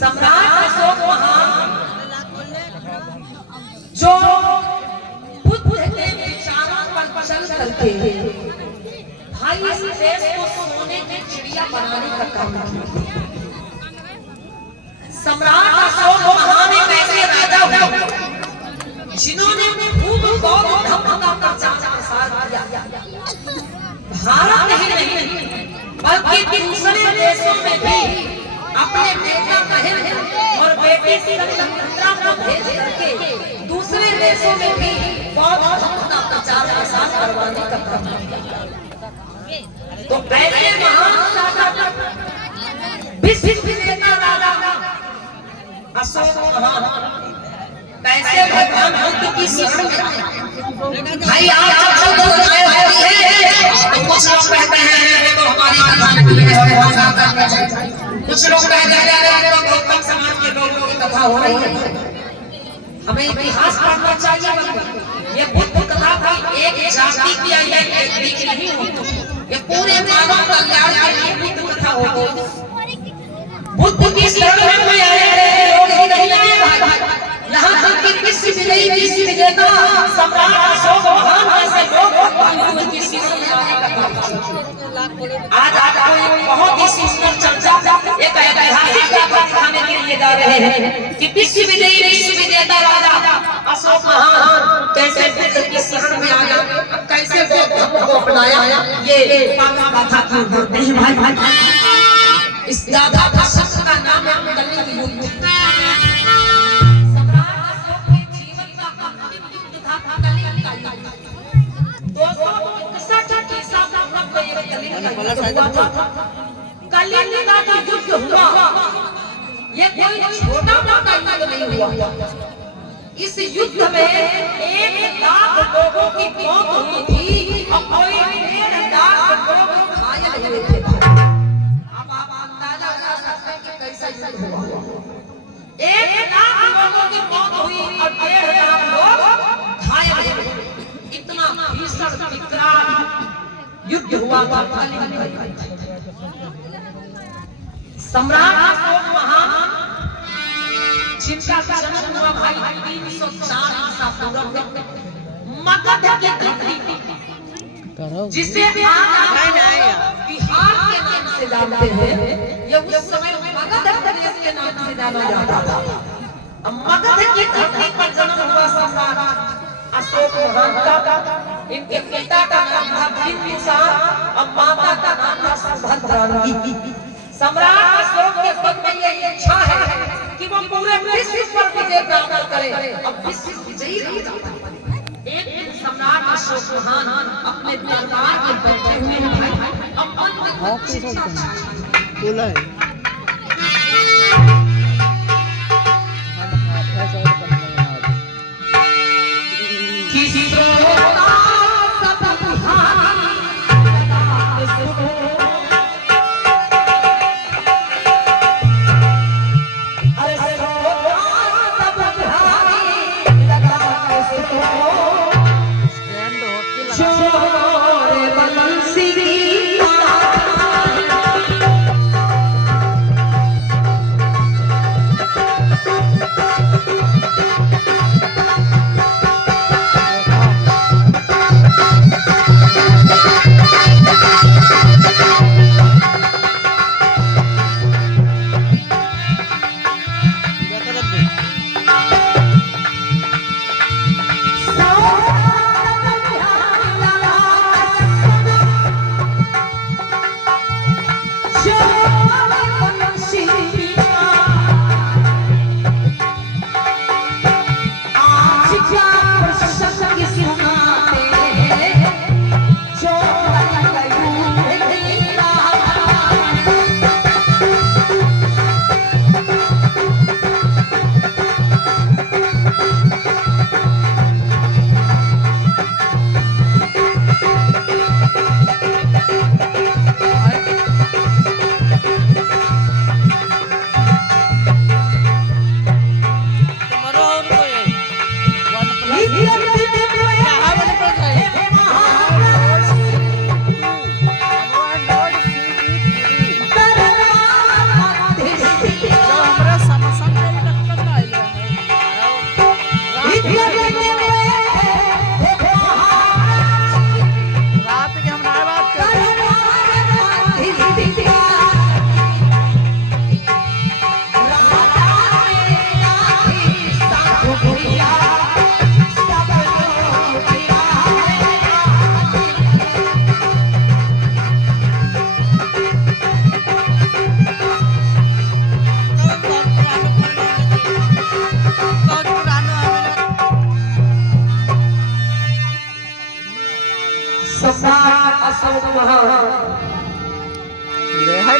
सम्राट अशोक महान जो बुद्ध के विचारों पर चल करके भाई इस देश को सोने की चिड़िया बनाने का काम किया। सम्राट अशोक महान एक ऐसे राजा हुए जिन्होंने खूब बौद्ध धर्म का प्रचार प्रसार किया। भारत ही नहीं बल्कि दूसरे देशों में भी अपने बेटा बहन और बेटी संतरा को भेज करके दूसरे देशों में भी बौद्ध धर्म का प्रचार प्रसार करवाने का काम किया। तो ऐसे महान शासक विश्व विजेता राजा अशोक महान कैसे भगवान बुद्ध की शरण में आए। भाई आप जब कुछ लोग कहते हैं तो हमारी कथा के लिए कुछ लोग कहते हैं तो गौतम समाज के लोगों की कथा हो रही है। हमें इतिहास पढ़ना चाहिए। ये बुद्ध कथा की एक जाति की या एक व्यक्ति की नहीं होती, ये पूरे मानव कल्याण के लिए बुद्ध कथा होती। बुद्ध की शरण में आए लोग ही नहीं आए, यहाँ तक कि विश्व विजेता सम्राट अशोक महान जैसे लोग बुद्ध की शरण में आने का काम किया। आज कोई बहुत ही सुंदर चर्चा एक ऐतिहासिक बात दिखाने के लिए जा रहे हैं कि विश्व विजेता राजा अशोक महान कैसे बुद्ध की शरण में आया, कैसे बुद्ध को अपनाया। ये गाथा करते हैं भाई। इस गाथा का शब्द का नाम है कलिंग युद्ध। कलिंग का युद्ध हुआ, ये कोई छोटा मोटा युद्ध नहीं हुआ। इस युद्ध में 1 लाख लोगों की मौत हुई थी और कोई 1.5 लाख लोग घायल हुए थे। अब आप अंदाजा लगा सकते हैं कि कैसा युद्ध हुआ। 1 लाख लोगों की मौत हुई और 1.5 लाख लोग घायल हुए। इतना भीषण विकराल युद्ध हुआ था कलिंग का युद्ध। सम्राट अशोक महान जिनका जन्म हुआ भाई 304 ईसा पूर्व मगध की धरती जिसे बिहार के नाम से जानते हैं, ये उस समय मगध प्रदेश के नाम से जाना जाता था। मगध की धरती पर जन्म हुआ सम्राट अशोक महान का। इनके पिता का नाम था बिंदुसार और माता का नाम था सुभद्रा। सम्राट अशोक के मन में ये इच्छा है कि वो पूरे विश्व पर विजय प्राप्त करे। अब विश्व विजयी एक दिन सम्राट अशोक महान अपने दरबार के बैठे हुए हैं भाई। अब मन में कुछ इच्छा बोला है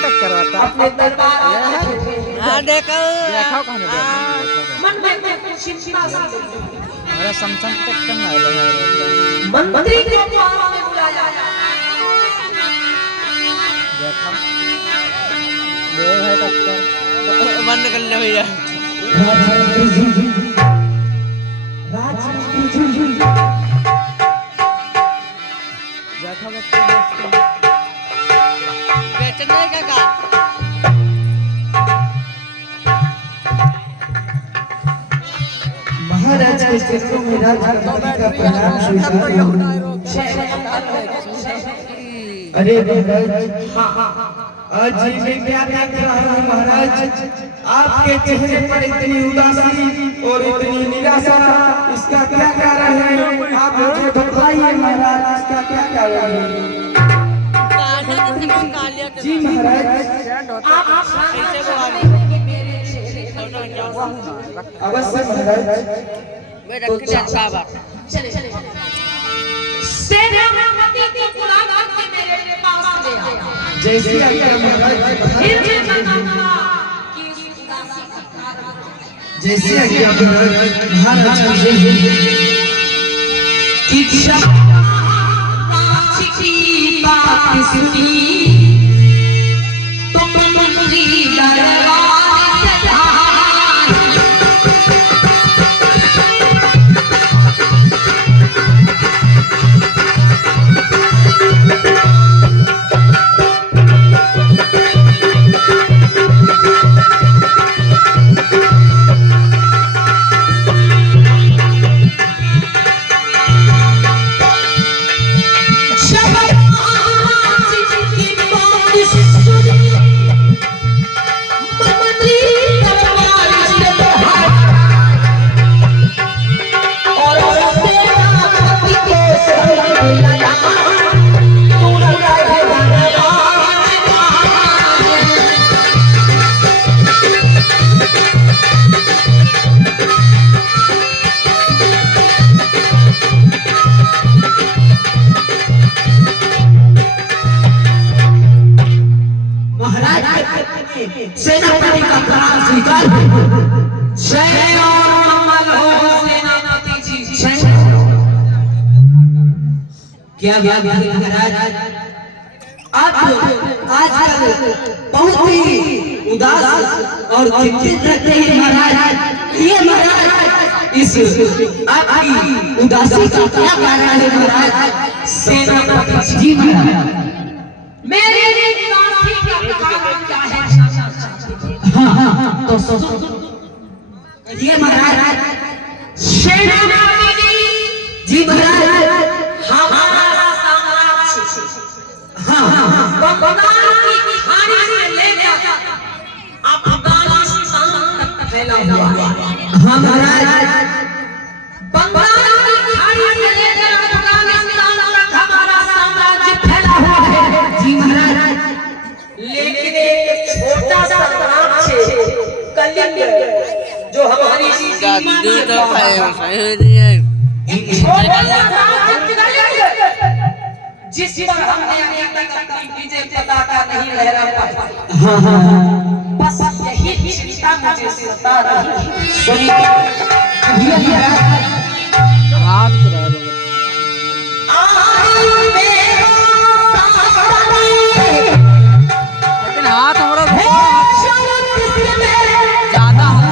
टक्कर होता अपने दरबार हाँ देखो कहाँ मन में चिंता सा अरे समसम टक्कर ना लगा मंत्री को पास में बुलाया देखो ये है टक्कर बंद कर ले भैया बेचने का महाराज के चरणों में राजगद्दी का प्रणाम स्वीकार करो। अरे आज जी मैं क्या देख रहा हूँ महाराज, आपके चेहरे पर इतनी उदासी और इतनी निराशा, इसका क्या कारण है? आप मुझे बताइए महाराज, इसका क्या कारण है? जी महाराज अवश्य महाराज। चले सेनापति को बुला के मेरे पास ले आया जैसे आज्ञा महाराज, फिर मैं बताऊंगा कि इस उदासी का कारण जैसे आज्ञा महाराज कि की बात सुनी तुम मंत्री दरबार से सेनापति का प्रणाम स्वीकार जय और मंगल हो सेनापति जी जय। क्या महाराज आप आजकल बहुत ही उदास और चिंतित रहते हैं महाराज, ये महाराज इस आपकी उदासी का क्या कारण है महाराज? सेनापति जी महाराज मेरे उदासी का कारण क्या है? हाँ तो ये महाराज सेनापति जी महाराज हमारा साम्राज्य बंगाल की खाड़ी से लेकर अफगानिस्तान तक फैला हुआ है। हाँ महाराज बंगाल की खाड़ी से लेकर अफगानिस्तान तक हमारा साम्राज्य फैला हुआ है। जी महाराज लेकिन एक छोटा सा राज्य कलिंग जो हमारी सीमा के जिस पर हमने अभी तक अपनी विजय पताका नहीं लहरा पाई। बस यही चिंता मुझे सता रही लेकिन हाथ हमारा ज्यादा है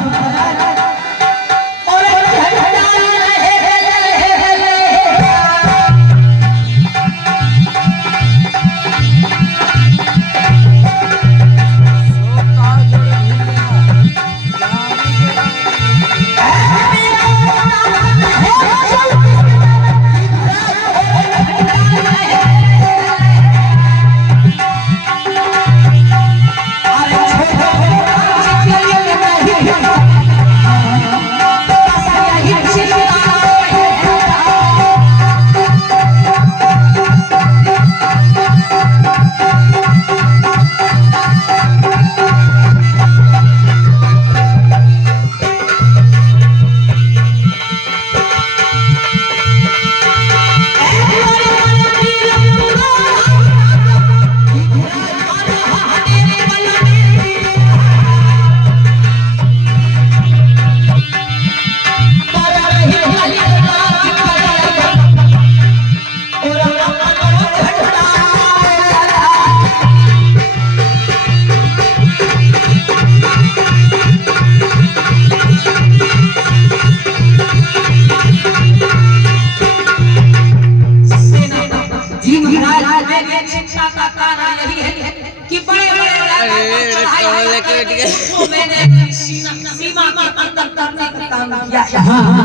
केवल लेके बैठ गए। तो मैंने अपनी सीमा के अंदर करने का काम किया है।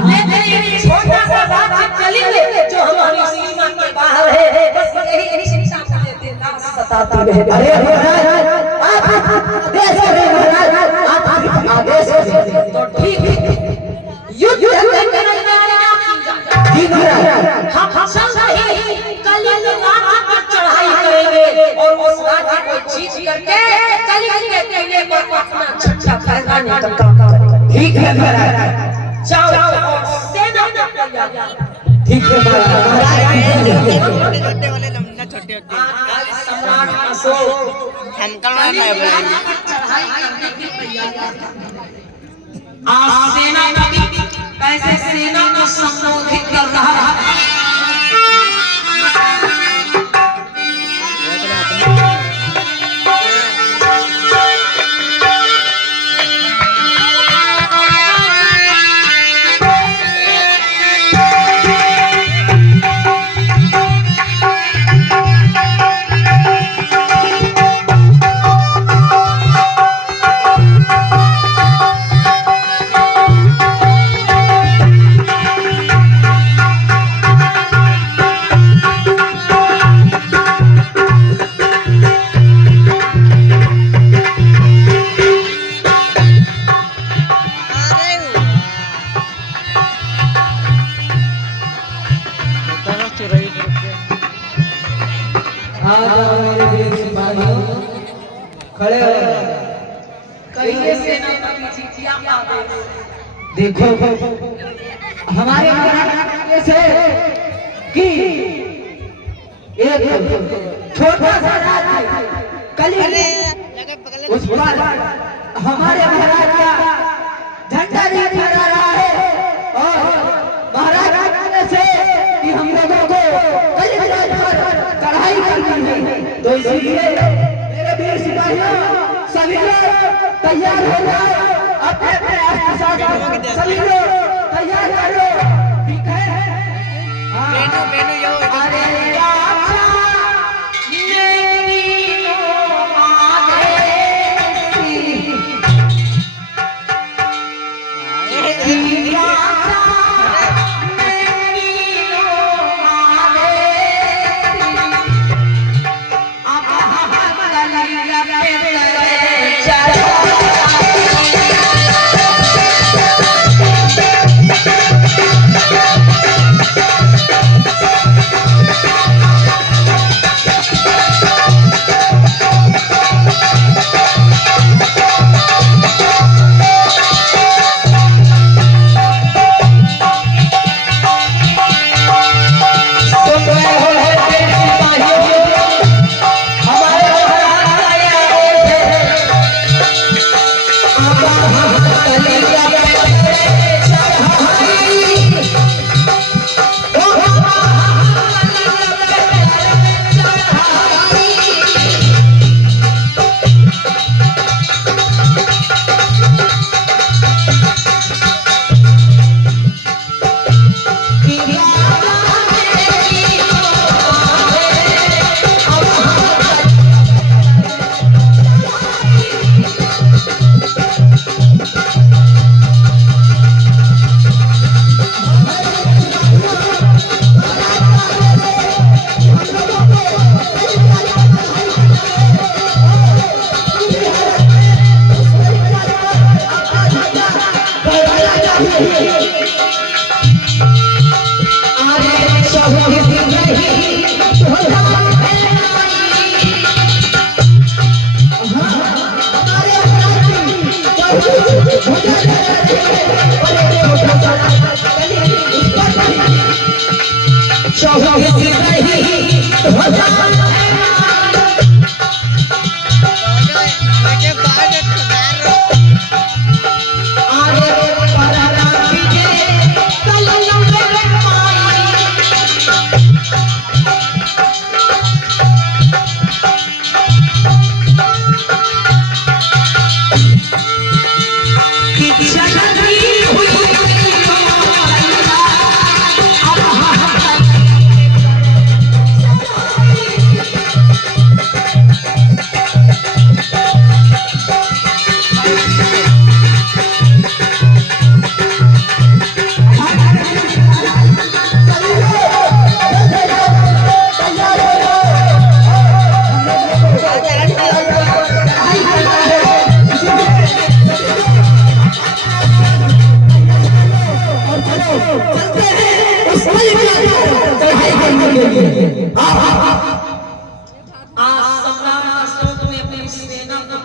लेकिन ये छोटा सा राज्य चली जो हमारी सीमा के बाहर है, बस यही शिक्षा को देते नाम सताती है। अरे महाराज आप आदेश करें महाराज, आप आदेश करें तो ठीक है, युद्ध करने की जी महाराज। हम चल रही कलिंग राज्य पर चढ़ाई करेंगे और उस राज्य को जीत करके कलिंग के किले पर अपना झंडा फहराने का काम करेंगे। ठीक है महाराज, जाओ और सेना को तैयार करो। ठीक है महाराज। छोटे वाले लमना छोटे होते हैं। आज सम्राट अशोक हमका मारना है बोला। चढ़ाई करने की तैयारी कर रहा है। आज सेनापति कैसे सेना को संबोधित कर रहा है। खड़े हो कहिए सेनापति जी क्या आदेश? देखो हमारे आदेश है कि एक छोटा सा राज्य कलिंग उस पर हमारे महाराज का झंडा नहीं फहरा रहा है और महाराज कहने से कि हम लोगों को कलिंग राज्य पर चढ़ाई करनी है। तो इसलिए मेरे वीर सिपाहियों सभी लोग तैयार हो जाओ, अपने अपने अस्त्र सभी लोग तैयार कर लो। ठीक है? बेनू बेनू यो अरे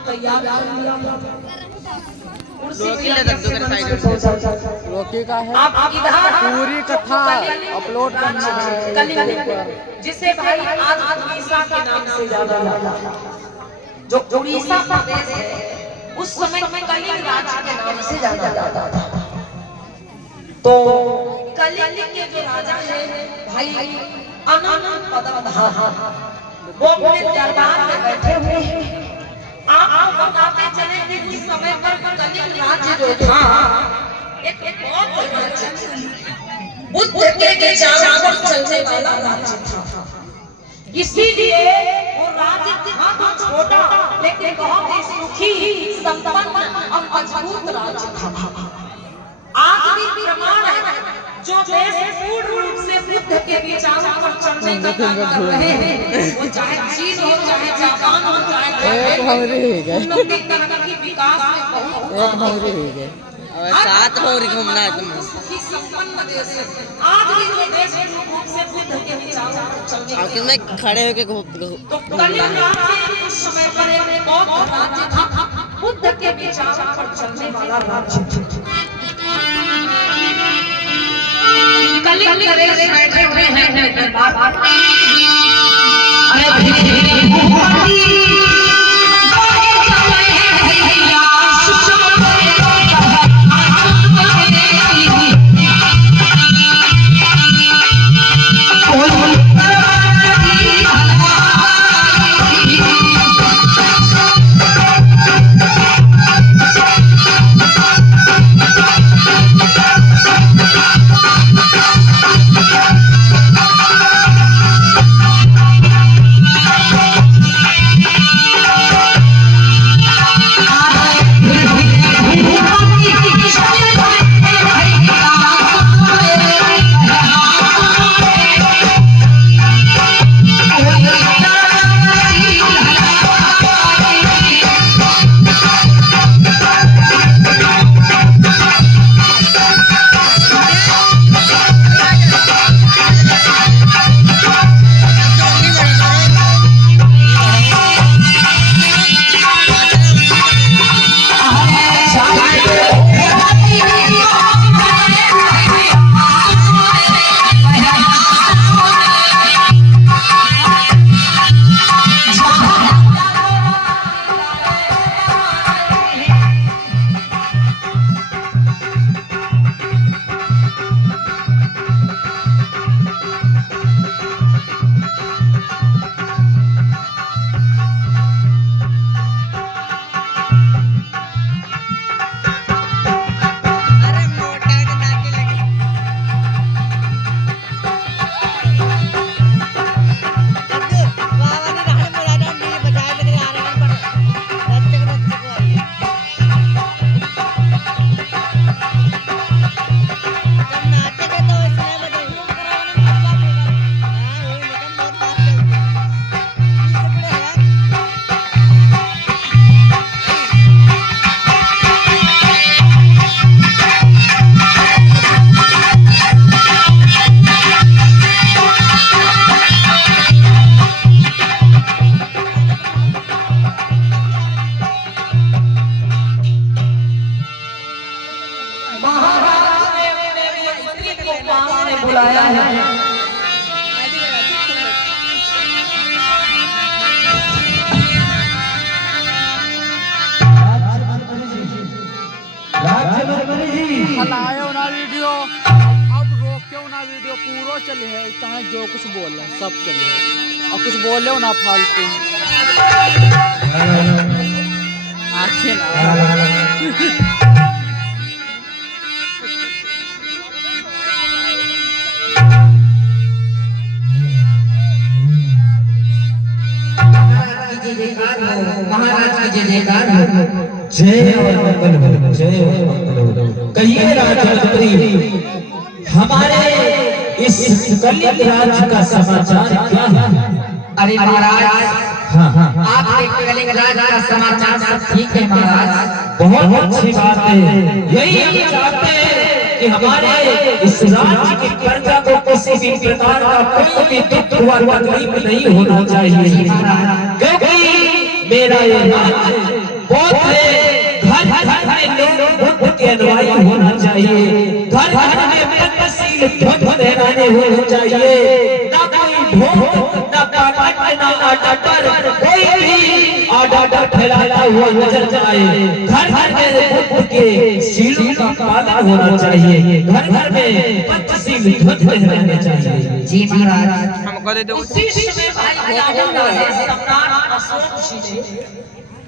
तैयार कर लिया रोकी ले तक दुकान साइड रोकी का है आप इधर पूरी कथा अपलोड करना है कलिंग जिसे भाई आज उड़ीसा के नाम से जाना जाता है। जो उड़ीसा प्रदेश है उस समय कलिंग राज के नाम से जाना जाता था। तो कलिंग के जो राजा है भाई अनंत पद्मनाभ वो अपने दरबार में बैठे हुए हैं। आप बताते चले कि उस समय पर कलिंग राज्य जो था एक बहुत बड़ा राज्य था। बुद्ध के विचारों पर चलने वाला राज्य था। इसीलिए वो राज्य था तो छोटा लेकिन बहुत ही सुखी संपन्न और मजबूत राज्य था। आज भी प्रमाण है जो देश पूर्ण रूप से बुद्ध के विचारों पर चलने का काम कर रहे हैं वो चाहे चीन हो चाहे जापान हो एक भौरी ही गए उन्नति तकनीकी विकास में बहुत एक भौरी ही गए और सात भौरी घूमना है तुम्हें सुखी संपन्न देश है। आज भी जो देश पूर्ण रूप से बुद्ध के विचारों पर चलने और कितने खड़े होके तो कलिंग राज्य उस समय पर एक बहुत राज्य था बुद्ध के विचारों पर चलने वाला राज्य था। कलिंग नरेश बैठे हुए हैं दरबार में। अरे धीरे बुलाया है। हलायो ना वीडियो, अब रोक्यो ना वीडियो, पूरा चले है, चाहे जो कुछ बोल रहे सब चले है, और कुछ बोले ना फालतू आखे ना महाराज की जय जयकार हो, जय और मंगल हो, जय और मंगल हो। कहिए राजमंत्री, हमारे इस कलिंग राज्य का समाचार क्या है? अरे महाराज, हाँ, आपके कलिंग राज्य का समाचार सब ठीक है महाराज। बहुत अच्छी बात है। यही हम चाहते हैं कि हमारे इस राज्य की प्रजा को किसी भी प्रकार का कोई भी दुख हुआ तकलीफ नहीं होना चाहिए, क्योंकि मेरा ये राज्य ध्वज लहराने होने चाहिए, ना कोई ढोल ना पापट ना आडाटर, कोई भी आडाटर फैलाता हुआ नजर आए। घर घर में बुद्ध के शीलों का पालन होना चाहिए, घर घर में पंचशील ध्वज लहराने चाहिए। जी महाराज। उसी समय भाई राजा है सम्राट अशोक जी ने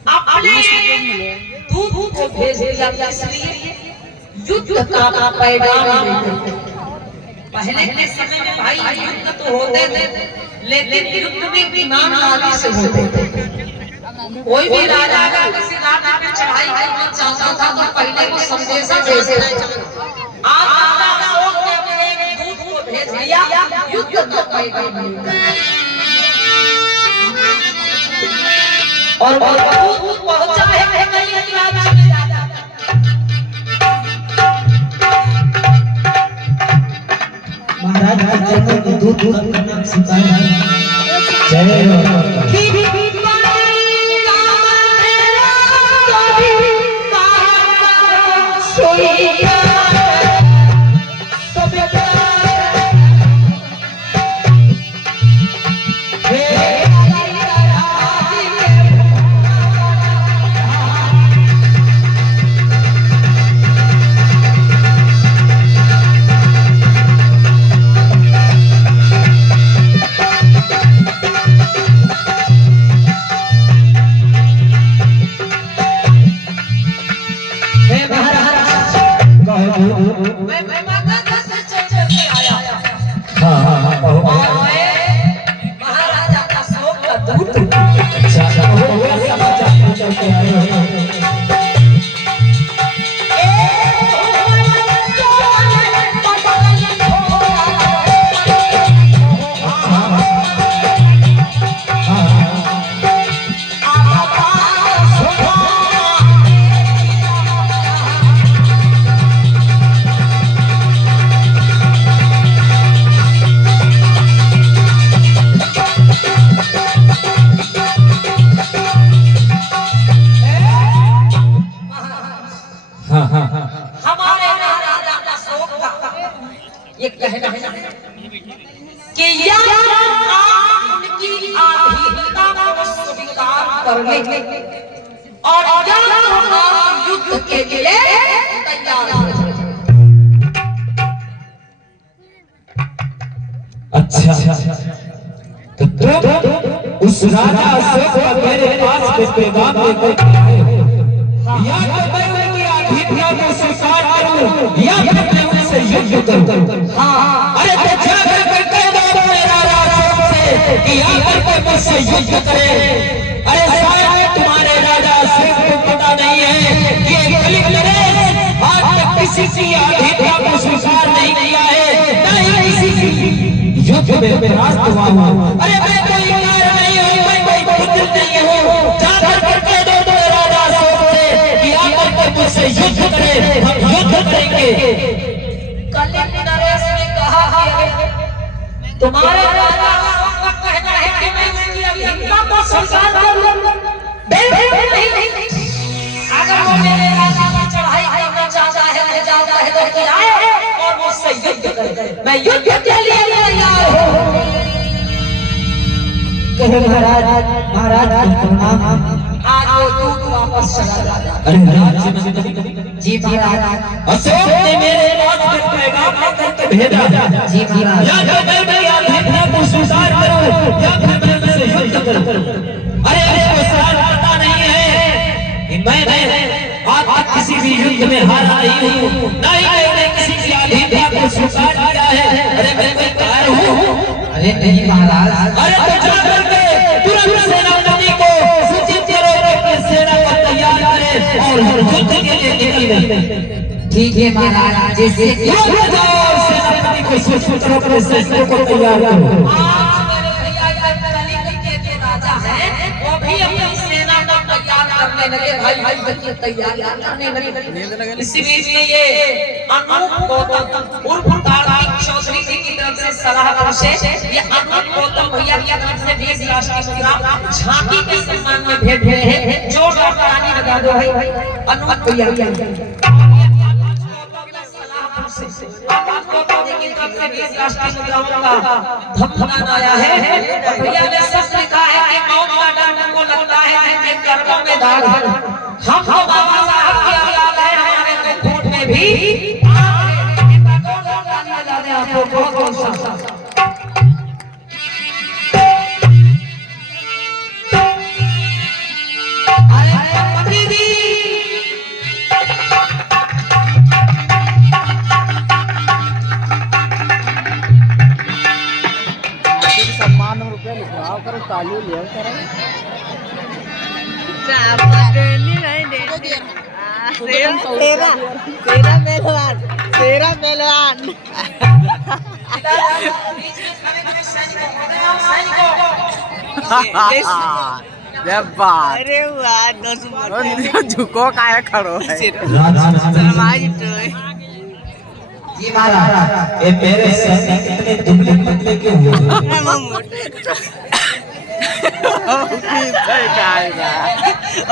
अपने दूत को भेज दिया, इसलिए युद्ध का पैगाम लेकर। पहले के समय में भाई युद्ध तो होते थे, लेकिन युद्ध में ईमानदारी से होते थे। कोई भी राजा अगर किसी राजा पे चढ़ाई करना चाहता था तो पहले वो संदेशा भेजे। आज राजा अशोक ने अपने दूत को भेज दिया युद्ध का पैगाम लेकर, और वो दूत पहुंचा है कहीं राज्य में। महाराज का जन्म दूध करना सिखाया है। जय महाराजा अशोक का दूत हमारे महाराजा अशोक का ये कहना है कि या आप उनकी आधीनता को स्वीकार कर लें और या आप युद्ध के लिए तैयार हो जाएं। अच्छा, तो उस राजा अशोक का मेरे पास पैगाम लेकर आए हो, या तो मैं उनकी आधिपत्य को स्वीकार करूं या फिर मैं उनसे युद्ध करूं। अरे तो जाकर कह दो मेरा राजा अशोक से कि आकर के मुझसे युद्ध करे। अरे शायद तुम्हारे राजा अशोक को पता नहीं है कि कलिंग नरेश आज तक किसी की आधिपत्य को स्वीकार नहीं किया है, न ही किसी की युद्ध में परास्त हुआ। अरे मैं कोई कार नहीं हूँ, मैं कोई पुत्र नहीं हूँ। जाकर कह दो मेरा राजा अशोक से कि आकर के मुझसे युद्ध करे, हम युद्ध करेंगे। कलिंग नरेश ने कहा कि तुम्हारे राजा अशोक का कहना है कि मैं उसकी अभियंता को स्वीकार कर लूं। बिल्कुल नहीं। अगर वो मेरे राजा पर चढ़ाई करना चाहता है तो जाए और मुझसे युद्ध करे। मैं युद्ध के लिए तैयार हूँ। महाराज प्रणाम। आज वो दूत वापस चला जाता। अरे राज्य मंत्री जी महाराज। अशोक ने मेरे पास पैगाम लेकर के भेजा। जी महाराज। या तो मैं मेरी आधिपत्य को स्वीकार करूं या फिर मैं उनसे युद्ध करूं। अरे इसको शायद पता नहीं है कि मैंने आज तक किसी भी युद्ध में हारा नहीं हूं, न ही मैंने किसी की आधिपत्य को स्वीकार किया है। अरे मैं कोई कार हूं? अरे नहीं महाराज। अरे तो जाकर के तुरंत सेनापति को सूचित करो कि सेना को तैयार करे और युद्ध के लिए निकले। ठीक है महाराज। जैसे जाओ सेनापति को सूचित करो कि सेना को तैयार करो। आज मेरे भैया कलिंग के जो राजा हैं वो भी अपनी सेना को तैयार करने लगे। भाई बच्चे तैयारी करने लगे। इसी बीच में ये अनूप गौतम उर्फ कार्तिक चौधरी जी की तरफ से सलाह से ये अनूप गौतम भैया की तरफ से 20 राष्ट्रीय मुद्रा झांकी के सम्मान में भेंट हुए हैं। जोरदार ताली लगा दो भाई अनूप भैया की तरफ के 20 राष्ट्रीय मुद्राओं का धमधमान आया है। और भैया ने सब लिखा है कि मौत का डर हमको लगता है जिनके कर्मों में दाग है। हम तो बाबा साहब की औलाद है, हमारे तो खून में भी आग है। इनका जोरदार तालियां बजा दें आप लोग, बहुत बहुत सा। सम्मान रुपये लिखवाओ करो, ताली लिया करो। तेरा पहलवान अरे वाह झुको काय खड़ो है। जी महाराज, ये मेरे सैनिक इतने दुबले पतले क्यों हुए?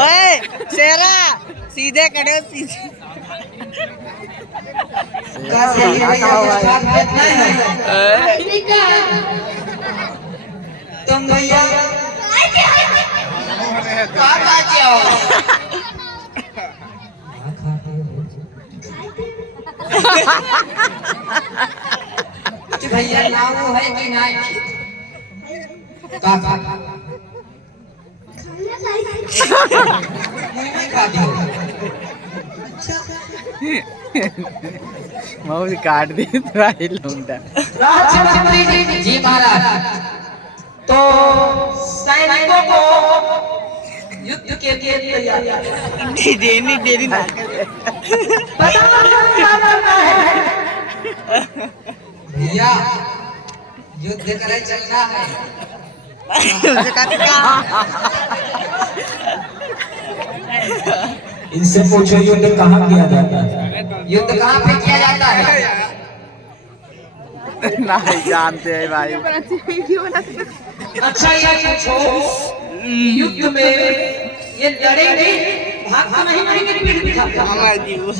ओए शेरा सीधे खड़े हो, सीधे। तुम भैया भैया नाम है कि नहीं? मौज काट दी लूंगा। जी महाराज, तो सैनिकों को युद्ध के लिए देनी ना भैया, युद्ध करे चलना है। इनसे पूछो युद्ध कहाँ किया जाता है? युद्ध कहाँ पे किया जाता है? नहीं जानते हैं भाई। अच्छा ये पूछो, युद्ध में ये लड़ेंगे, भाग तो नहीं मरेंगे, पीठ दिखाते।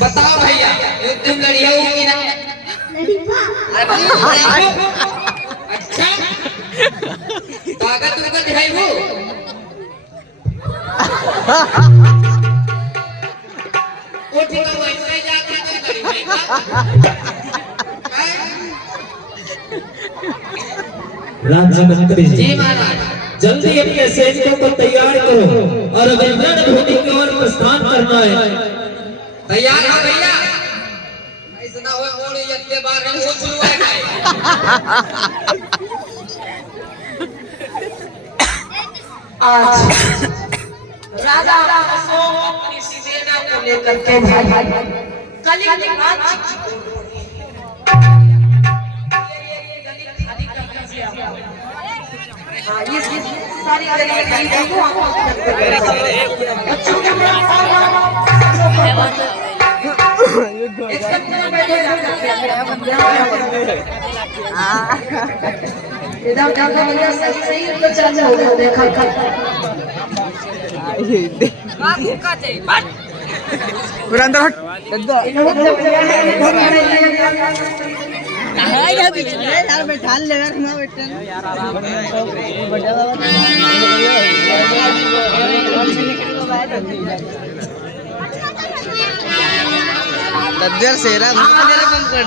बताओ भैया, युद्ध में लड़िए कि नहीं? अच्छा, ताकत उकत है वो? उठ के वैसे जाके तो लड़ी राज्य मंत्री जी, जी महाराज, जल्दी अपने सैनिकों को तैयार करो और अभी रणभूमि की ओर प्रस्थान करना है। तैयार है भैया? ऐसा ना हो मोड़ यत्ते बार हम हो शुरू है काय? आज राजा अशोक अपनी सेना को लेकर के भाई कलिंग की बात ये सारी बच्चों के सही तो चल हो देखा दद्दर सेरा मेरे पंकड़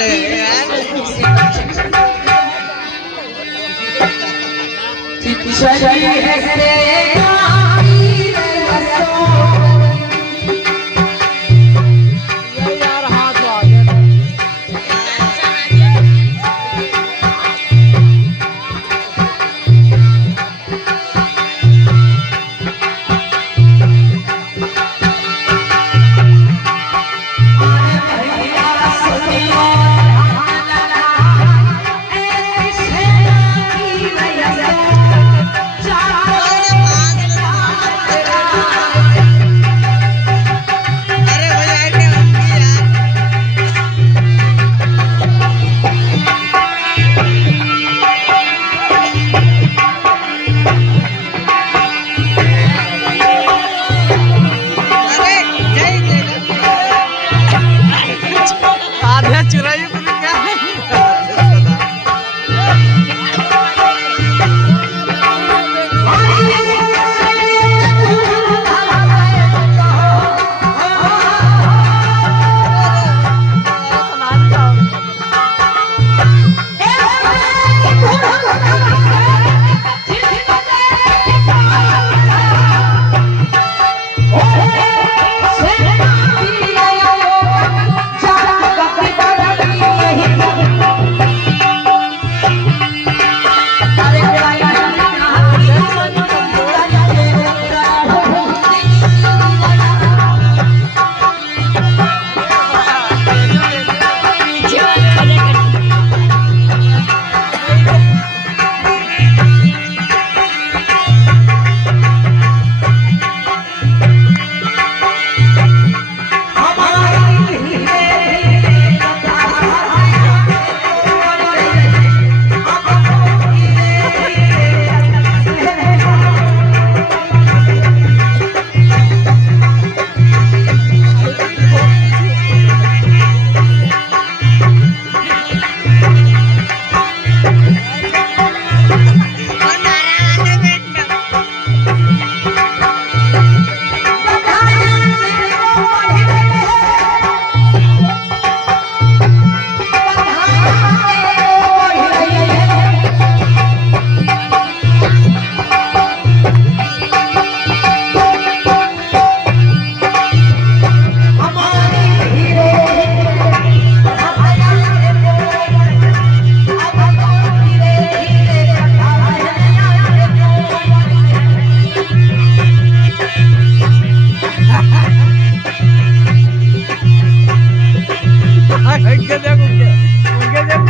इनके देख उनके देख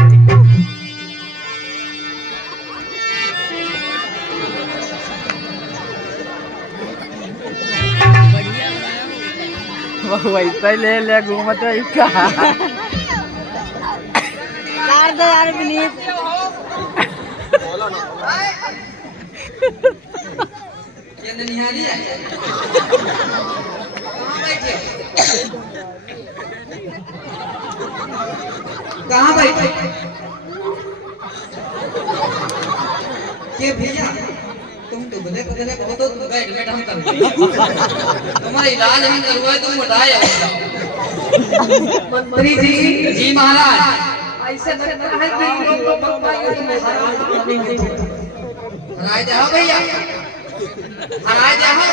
वैसा ले ले घूमते इसका यार दो यार विनीत ये निहाली है कहाँ बैठे ये भैया तुम दुबले पतले बहुत बैठ हम कर तुम्हारा इलाज हम करवाए तुम बताए मंत्री जी महाराज ऐसे लगता है कि लोग हराए जाओ भैया हराए जाओ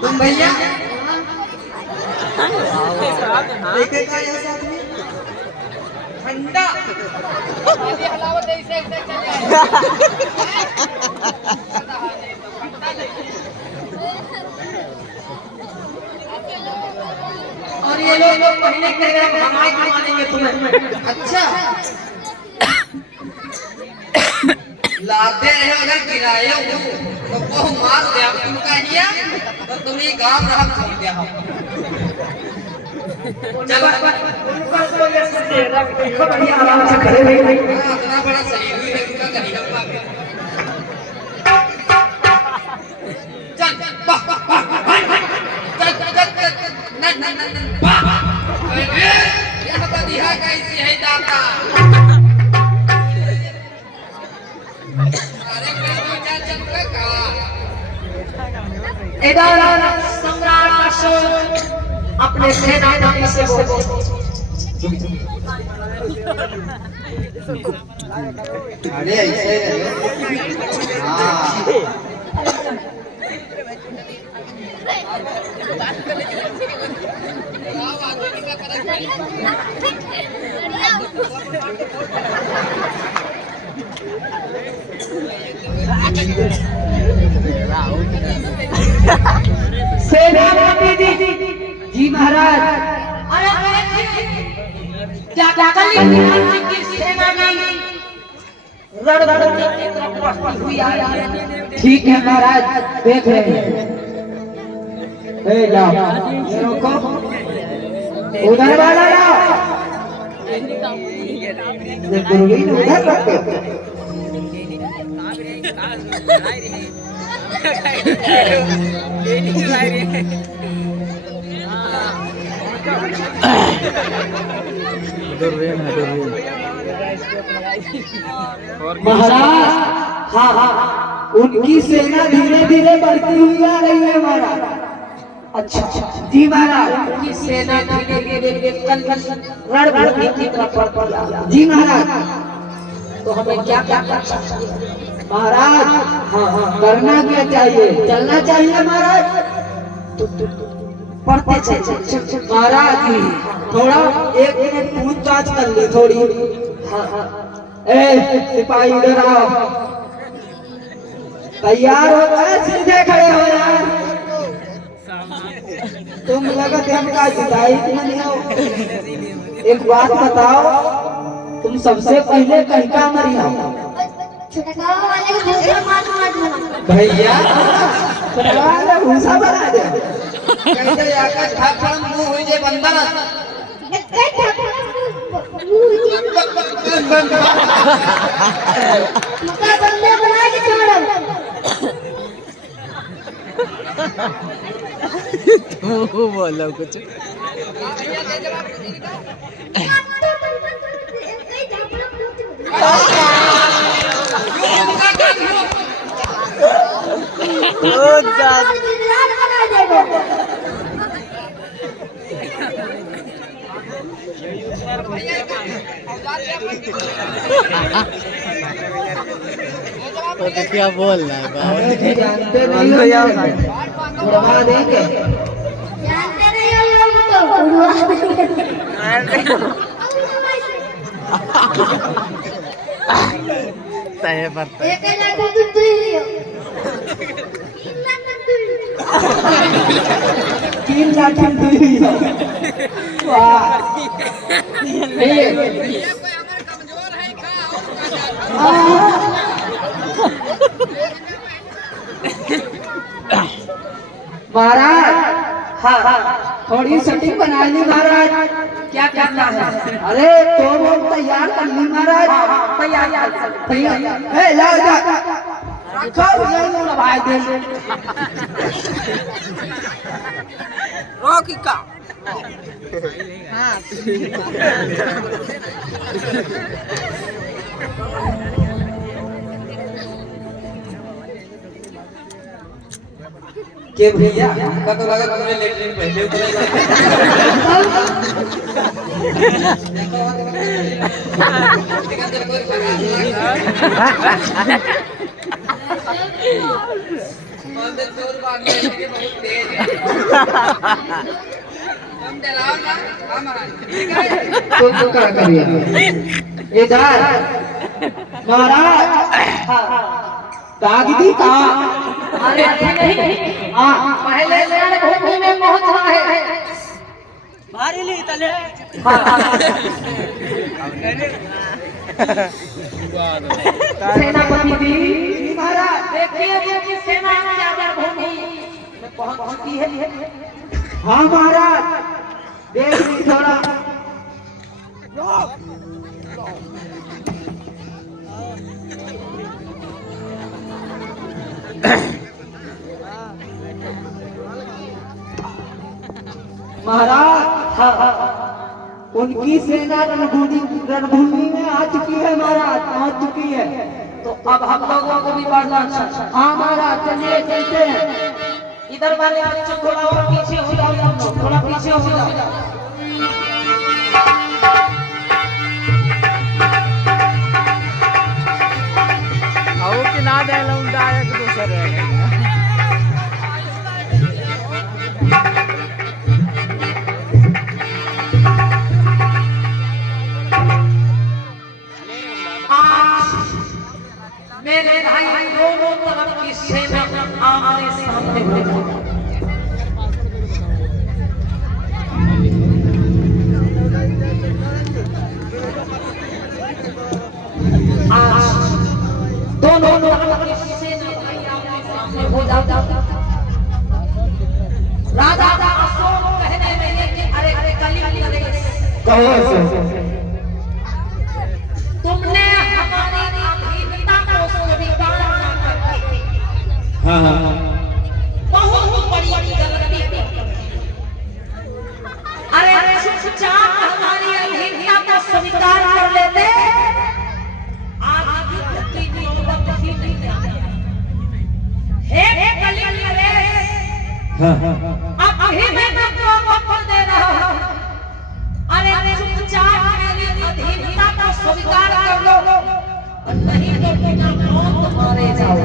तुम भैया देखे का यह साथ में ठंडा और ये लोग पहले कह रहे हैं हमारे मानेंगे तुम्हें अच्छा लाते रहे अगर गिराए हो तो वो मार दे अब तुम कहिए तो तुम ही गांव रहा छोड़ दिया चलो उनका तो ये से रख देखो बढ़िया आराम से खड़े रहे इतना बड़ा सही हुई है उनका कहीं चल चल न अरे यह तो दिहा कैसी है दाता अरे कोई क्या चल रहा इधर सम्राट अशोक अपने सेनापति से बोलो अरे ऐसे सेनापति जी महाराज अरे क्या क्या की सेना में रणभूमि की तरफ बढ़ती हुई आ रही है ठीक है महाराज देख रहे हैं ए जाओ ये रोको उधर वाला ये दूरबीन उधर रखो महाराज हाँ हाँ उनकी सेना धीरे धीरे बढ़ती हुई आ रही है महाराज अच्छा जी महाराज उनकी सेना धीरे धीरे रणभूमि की तरफ बढ़ती है जी महाराज तो हमें क्या क्या कर सकते हैं महाराज हाँ हाँ करना क्या चाहिए चलना चाहिए महाराज पढ़ते चल महाराज थोड़ा एक मिनट पूछताछ कर ली थोड़ी हाँ हाँ ए सिपाही इधर आओ तैयार हो गए सीधे खड़े हो यार तुम लगत हमका जुदाई नहीं हो एक बात बताओ तुम सबसे पहले कहीं का मरी हो भैया भूसा बना दे कैसे आकाश ठाकुर मुंह हुई जे बंदर बंदे बना के छोड़ो तू बोलो कुछ तो क्या बोल रहा है बाबा जानते नहीं हो यार उड़वा देंगे जानते नहीं हो लोग तो उड़वा देंगे सही बात है एक लाख तो तू ही हो 3 लाख तो तू ही तीन लाठी दी वाह महाराज हाँ थोड़ी सेटिंग बना ली महाराज। क्या करना है? अरे तो वो तैयार कर ली महाराज। तैयार लाओ जा रखो ये भाई दे रॉकी का के भैया का तो लगा तुमने लेटरिन पहले उतरे तो क्या करिए इधर महाराज कागजी का अरे नहीं पहले से भूमि में पहुंचना है। भारी ली तले सेनापति जी महाराज देखिए कि सेना ज्यादा भूमि में पहुंच चुकी है। हाँ महाराज देख ली थोड़ा महाराज उनकी सेना रणभूमि में आ चुकी है महाराज, पहुंच चुकी है। तो अब हम लोगों को भी बढ़ना चाहिए। हाँ महाराज चलिए चलते हैं। इधर वाले बच्चों थोड़ा और पीछे हो जाओ, थोड़ा पीछे हो जाओ। आओ कि ना दे लौंडा एक दूसरे मेरे भाई दोनों तरफ की सेना आमने सामने हो गई। दोनों तरफ की सेना आमने सामने हो जाता। राजा अशोक कहने लगे कि अरे अरे कलिंग तुमने हमारी अधीनता को स्वीकार न करके बहुत बड़ी गलती की। अरे चुपचाप हमारी अधीनता को स्वीकार कर लेते, आज युद्ध की नौबत ही नहीं आती। हे कलिंग अब अभी मैं तुमको वक्त दे रहा हूं। अरे चुपचाप मेरी अधीनता को स्वीकार कर लो, नहीं तो बिना मौत मारे जाओ।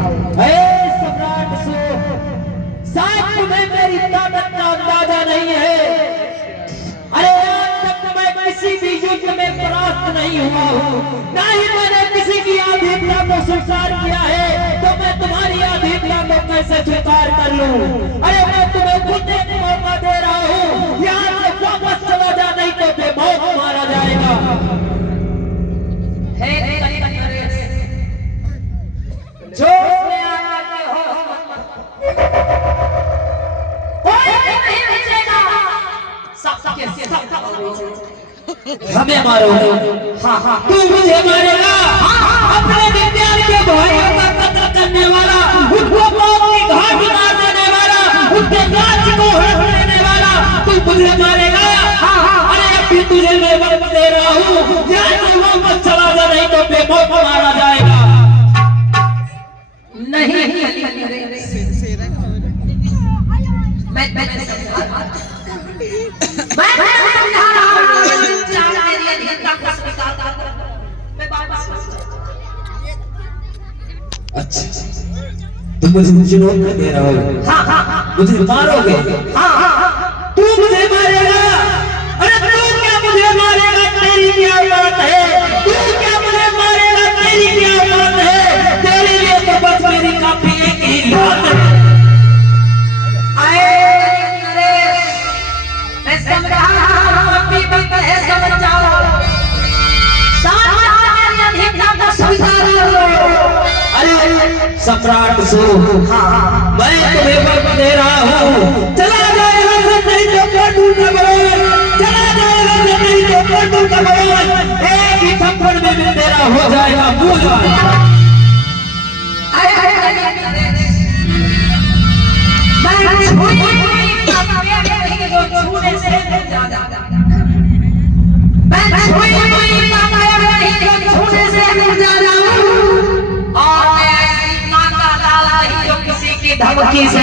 सम्राट शायद तुम्हें मेरी ताकत का अंदाजा नहीं है। अरे आज तक मैं किसी भी युद्ध में परास्त नहीं हुआ हूँ, ना ही मैंने किसी की अधीनता को स्वीकार किया है, तो मैं तुम्हारी अधीनता को कैसे स्वीकार कर लूं? अरे मैं तुम्हें खुद एक मौका दे रहा हूँ, यहाँ से वापस चला जा, नहीं तो बेमौत मारा जाएगा। जो में आया के हो कोई नहीं बचेगा, सबके सब हमें मारोगे? हाँ तू मुझे मारेगा? अपने विद्यार्थी के भाइयों का कत्ल करने वाला, उनको मौत की घाट उतार देने वाला, उनके राज्य को हड़प लेने वाला, तू मुझे मारेगा? अरे अभी तुझे मैं वक्त दे रहा हूँ, यहाँ तू वापस चला जा, नहीं तो बेमौत मारा जाएगा। नहीं अच्छा तुम मुझे चुनौती दे रहा हो, मुझे मारोगे? तू मुझे मारेगा? अरे तू क्या मुझे मारेगा? तेरी क्या औकात है? तू क्या मुझे मारेगा? तेरी क्या औकात है? तेरे लिए तो बस मेरी काफी एक ही बात है। सम्राट सो मैं तुम्हें वक्त दे रहा हूँ। चला जाएगा नहीं तो पटू का भगवान, चला जाएगा नहीं तो पटू का भगवान, एक ही थप्पड़ में भी तेरा हो जाएगा पूजा। धमकी से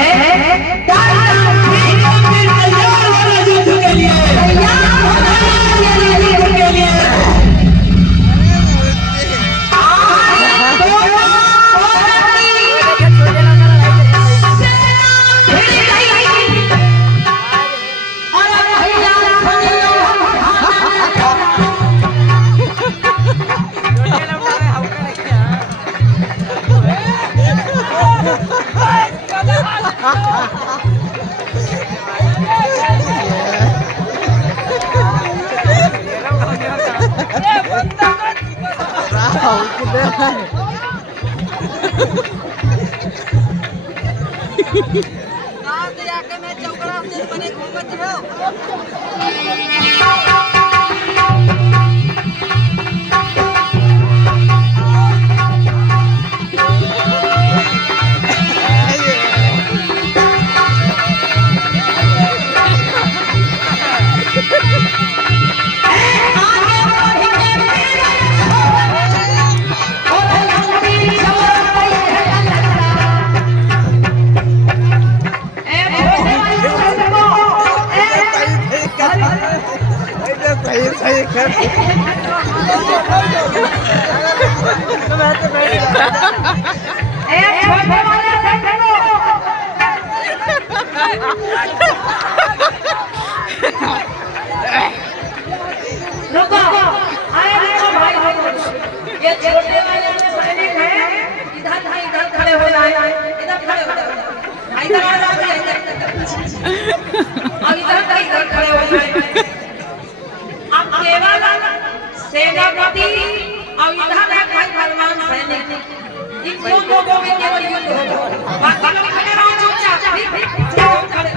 ये छोटे वाले सैनिक हैं, इधर खड़े हो जाए, इधर खड़े हो जाए, इधर आ जाए, इधर खड़े हो जाए। अब केवल सेनापति और इधर है भाई भगवान सैनिक, इन दो लोगों में केवल युद्ध होगा। बाकी लोग खड़े रहो चुपचाप, खड़े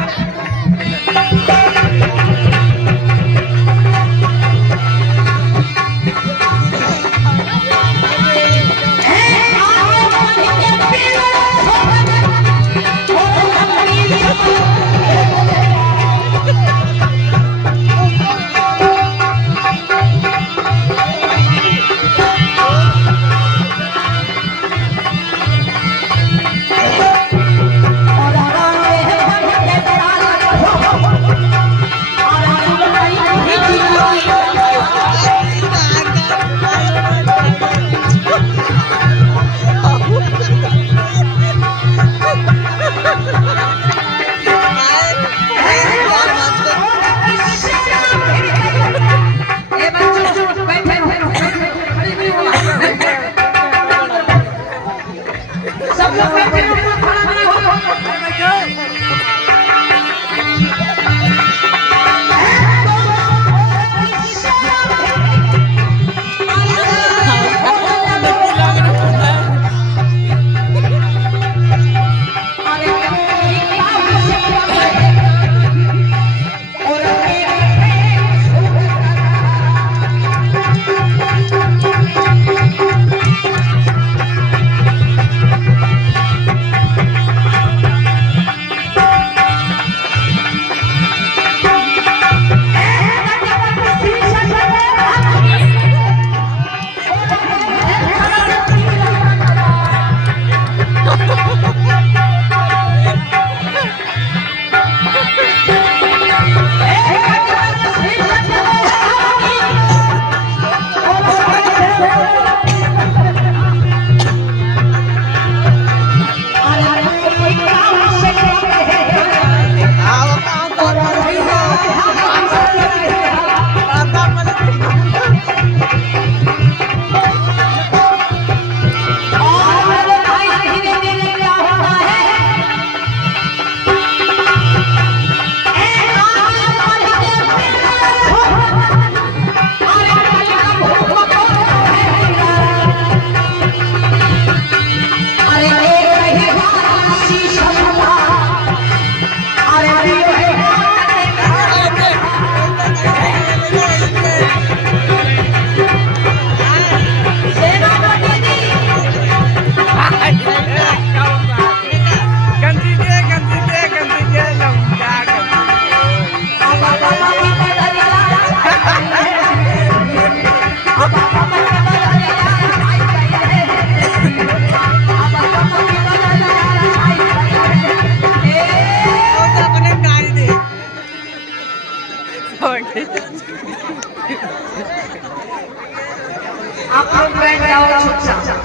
आप लोग बैठ जाओ चुपचाप।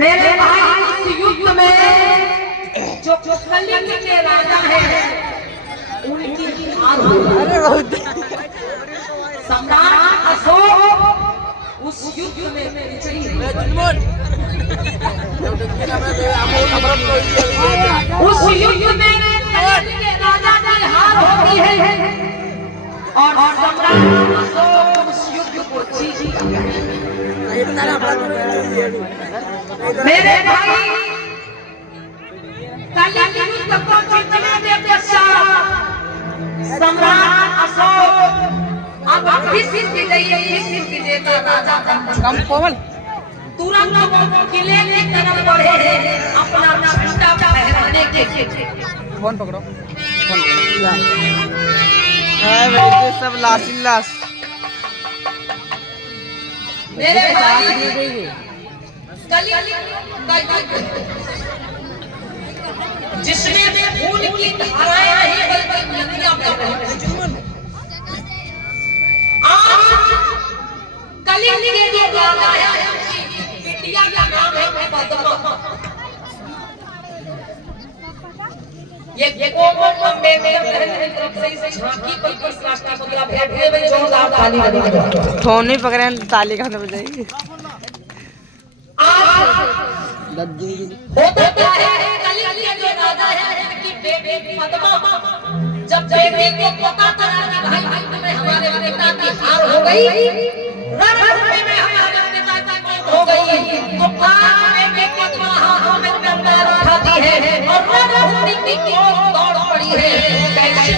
मेरे भाई इस युद्ध में जो कलिंग के राजा हैं उनकी हार हो गई। सम्राट अशोक उस युद्ध में विजयी हुए। उस युद्ध में कलिंग के राजा की हार होती है और सम्राट अशोक उस युद्ध को जीत मेरे भाई कलिंग युद्ध को जीतने के पश्चात सम्राट अशोक अब विजेता राजा तुरंत किले की तरफ बढ़े अपना झंडा फहराने के फोन पकड़ो सब लाश मेरे भाई जिसमें खून की धाराएं नहीं बल्कि नदियां बह रही हैं। आज कलिंग के जो राजा है बिटिया का नाम है पद्मा। ये कोमल में मेरे तरफ से इस झांकी पर इस राष्ट्र को दिया भेंटने में जोरदार ताली बजाइए। फोन नहीं पकड़े ताली खाने बजाई। होता क्या है कलिंग के जो राजा है उनकी बेटी पद्मा जब बेटी को पता चला कि भाई में हमारे पिता की हार हो गई, रणभूमि में हमारे पिता की मौत हो गई, तो पास में बेटी पद्मा हाथों में तलवार उठाती है और रणभूमि की ओर दौड़ पड़ी है। कैसे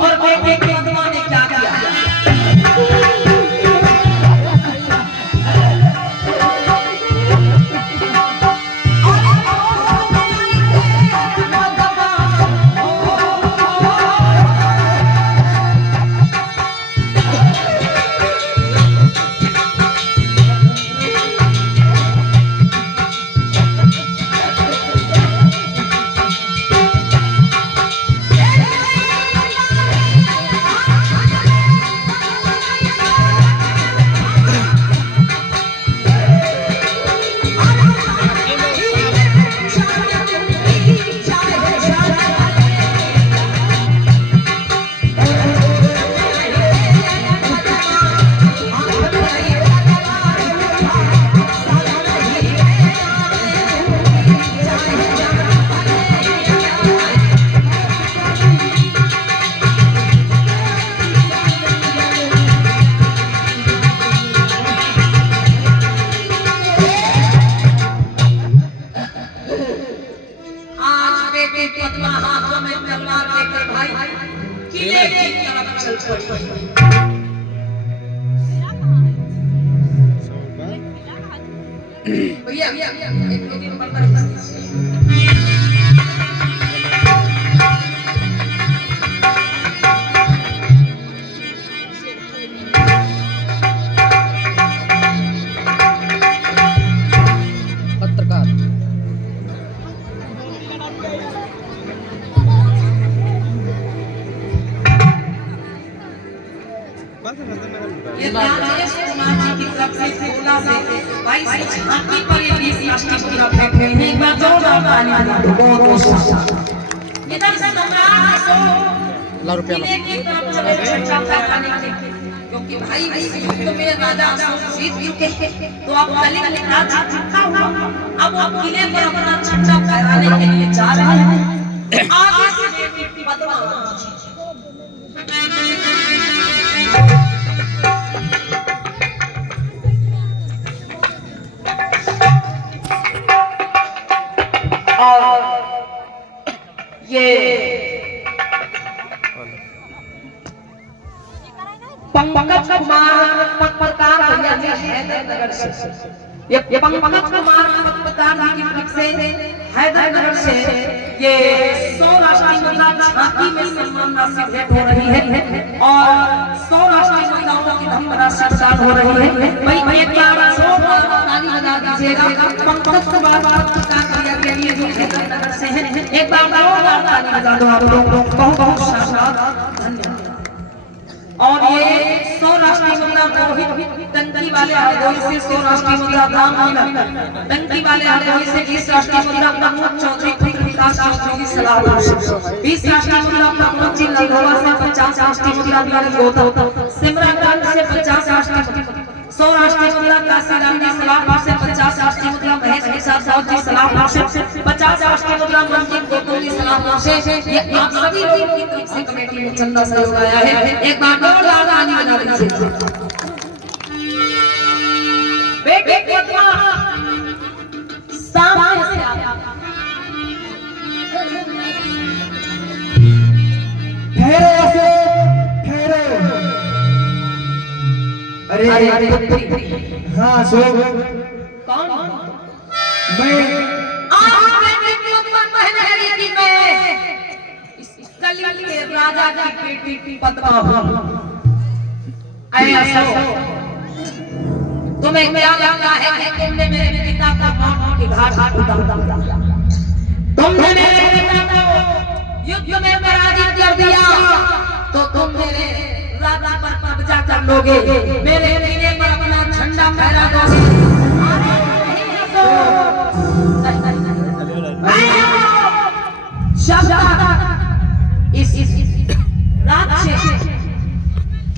और बेटे की पद्मा ने क्या किया? किले की तरफ चल पड़ी। भैया एक दो दिन बर्दाश्त पत्रकार ये राजेश कुमार जी की तरफ से फूला से भाई से झांकी पर ये 20 प्लास्टिक पूरा फेंक रहे हैं। एक बार जोरदार ताली बजाओ। बहुत इधर से सम्राट सो ला रुपया किले की तरफ चले छठा खाने के क्योंकि भाई इस युद्ध में राजा अशोक जीत चुके हैं तो अब कलिंग राज्य जीता हुआ अब वो किले पर अपना छठा फहराने के लिए जा रहे हैं। आगे से बेटी पद्मा और ये पंकज कुमार पत्रकार भैया जी हैदरनगर से ये पंकज कुमार पत्रकार की तरफ से हैदरनगर से ये 100 राष्ट्रीय महिला झांकी में सम्मान राशि भेंट हो रही है और 100 राष्ट्रीय महिलाओं की धनराशि प्रदान हो रही है। भाई एक बार जोरदार ताली बजा दीजिएगा पंकज कुमार पत्रकार भैया के लिए जो हैदरनगर से है। एक बार जोरदार ताली बजा दो आप लोग। बहुत बहुत शाबाश धन्यवाद। और ये 100 राष्ट्रीय मुद्रा रोहित टंकी वाले हरदोई से 100 राष्ट्रीय मुद्रा राम टंकी वाले हरदोई से 20 राष्ट्रीय मुद्रा प्रमोद चौधरी पुत्र विकास चौधरी की सलाह 20 राष्ट्रीय मुद्रा प्रमोद जी लंगोवा से 50 राष्ट्रीय मुद्रा नीरज गौतम सिमरन से 50 राष्ट्रीय 100 राष्ट्रीय मुद्रा काशीराम जी सलाह से 50 राष्ट्रीय मुद्रा महेश प्रसाद साहब जी सलाह से 50 राष्ट्रीय मुद्रा मनदीप गौतम जी सलाह से ये आप सभी लोगों की तरफ से कमेटी में चंदा सहयोग आया है। एक बार जोरदार ताली बजा दीजिए। बेटे पद्मा सामने से आया ठहरो अशोक ठहरो। अरे हाँ अशोक कौन मैं कलिंग के राजा की बेटी पद्मा हूँ। तुम्हें क्या लगता है कि तुमने मेरे पिता का मौत की घाट उतारा? तुमने मेरे पिता को युद्ध में पराजित कर दिया तो तुम मेरे राजा पर कब्जा कर लोगे, मेरे किले पर अपना झंडा फहरा दोगे। इस राज्य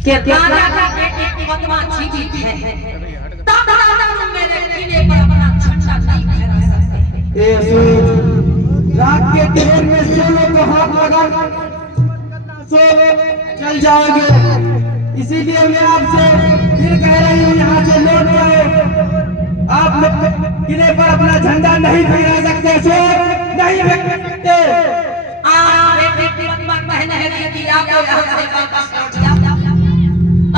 के राजा का बेटी पद्मा जीवित है तब तुम मेरे किले पर अपना झंडा नहीं फहरा सकते। ए अशोक रात के ढेर में सोने को हाथ लगा सो चल जाओगे, इसीलिए मैं आपसे फिर कह रही हूँ यहाँ से लौट जाओ। आप लोग किले पर अपना झंडा नहीं फहरा सकते अशोक, नहीं फहरा सकते। बेटी पद्मा कहने है कि आपको यहाँ से वापस लौट जाओ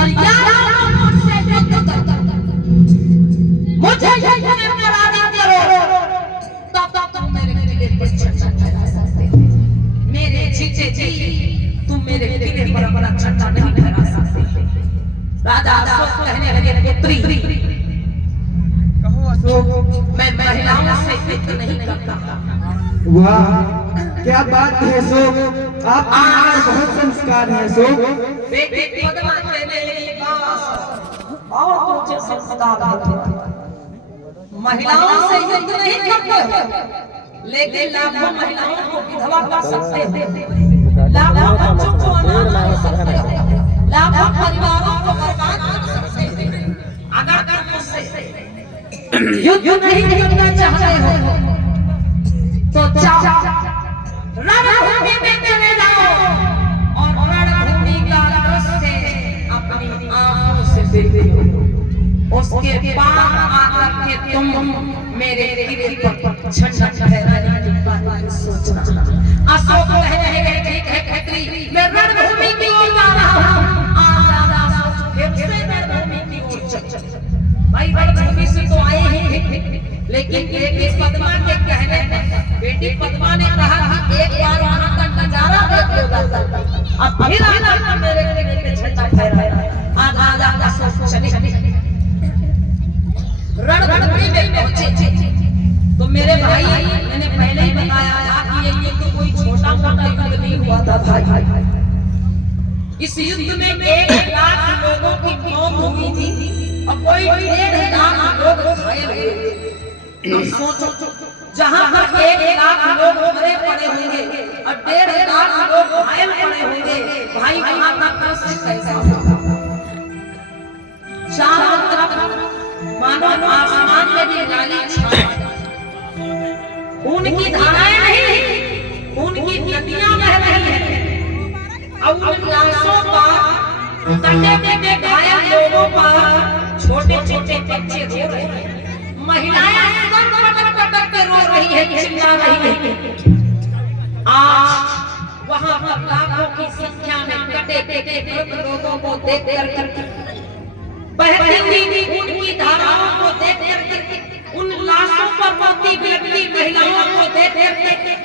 और यार मुझसे मुझे ये पराजित करो तब तुम मेरे किले पर झंडा फहरा सकते हो। मेरे जीते जी तुम मेरे किले पर अपना झंडा नहीं फहरा सकते। राजा अशोक कहने लगे पुत्री कहो अशोक मैं महिलाओं से युद्ध नहीं करता। वाह क्या बात है अशोक, आप बहुत संस्कार है अशोक। बेटी पद्मा के मेरे पास बहुत ऊंचे संस्कार हैं। महिलाओं से युद्ध नहीं करते लेकिन लाखों महिलाओं को विधवा कर सकते हैं, लाखों बच्चों को अनाथ कर सकते हैं, लाखों परिवारों को बर्बाद कर सकते हैं। अगर मुझसे युद्ध नहीं करना चाहते हो तो जाओ रणभूमि में चले जाओ और रणभूमि का दृश्य अपनी आंखों से देखो। उसके बाद आकर के तुम मेरे किले पर झंडा फहराने की बात सोचना। अशोक कहने लगे ठीक है खत्री, मैं रणभूमि की अब फिर आकर मेरे पे झंडा फहराया। आधा आधा सोच चले रणभूमि में पहुंचे। तो मेरे भाई, मैंने पहले ही बताया था कि ये तो कोई छोटा मोटा युद्ध नहीं हुआ था भाई। इस युद्ध में 1 लाख लोगों की मौत हुई थी और कोई 1.5 लाख लोग घायल हुए थे। अब सोचो, जहां पर 1 लाख लोग मरे पड़े होंगे और 1.5 लाख लोग घायल पड़े होंगे, भाई वहां का दृश्य कैसा होगा? चारों तरफ मानो आसमान में भी काली छाई, खून की धाराएं नहीं, खून की नदियां बह रही हैं। और उन लाशों पर कटे पे घायल लोगों पर छोटे छोटे बच्चे रो रहे हैं, महिलाएं सर पटक पटक के रो रही हैं, चिल्ला रही हैं। आज वहां पर लाखों की संख्या में कटे पे लोगों को देख कर बहती हुई खून की धाराओं को देख कर, उन लाशों पर मरती बिलखती महिलाओं को देख कर,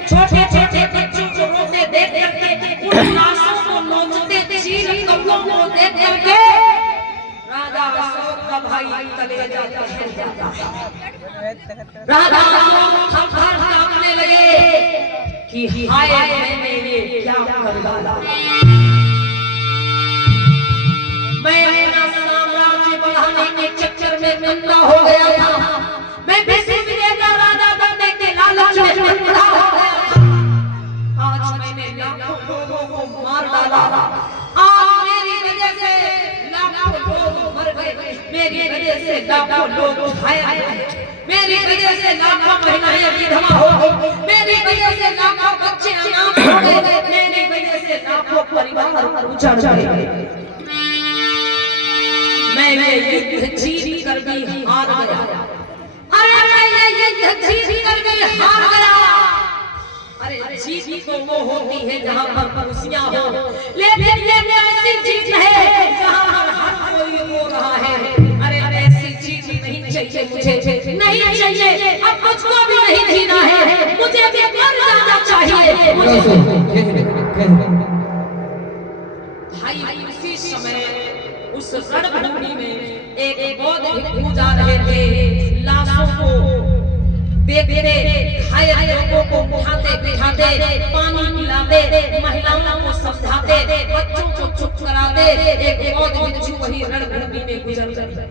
छोटे छोटे बच्चों को रोते देख कर, उन लाशों को नोचते चीर कब्रों को देख करके राजा अशोक का भाई कलेजा जाता है। राजा अशोक थर-थर कांपने लगे कि हाय मैंने ये क्या कर डाला। मैं अपना साम्राज्य बढ़ाने के चक्कर में नंगा हो गया था, मैं विश्व का राजा बनने के लालच में नंगा हो गया था। आज मैंने लाखों लोगों को मार डाला, आज मेरी वजह से लाखों लोग मर गए, मेरी वजह से लाखों लोग घायल हुए, मेरी वजह से लाखों महिलाएं विधवा हो गई, मेरी वजह से लाखों बच्चे अनाथ हो गए, मेरी वजह से लाखों परिवार उजड़ गए। मैं युद्ध जीत कर भी हार गया। अरे मैं युद्ध जीत कर भी हार गया। अरे जीत तो वो होती है जहाँ पर खुशियाँ हो, लेकिन ये ऐसी जीत है जहाँ पर हर कोई रो रहा है। अरे ऐसी जीत नहीं चाहिए मुझे, नहीं चाहिए। अब मुझको भी नहीं जीना है, मुझे भी मर जाना चाहिए। भाई उसी समय उस रणभूमि में एक बौद्ध भिक्षु जा रहे थे, लाशों को देखते, घायल लोगों को उठाते बिठाते, पानी पिलाते, महिलाओं को समझाते, बच्चों को चुप कराते, एक बौद्ध भिक्षु वही रणभूमि में गुजर गए।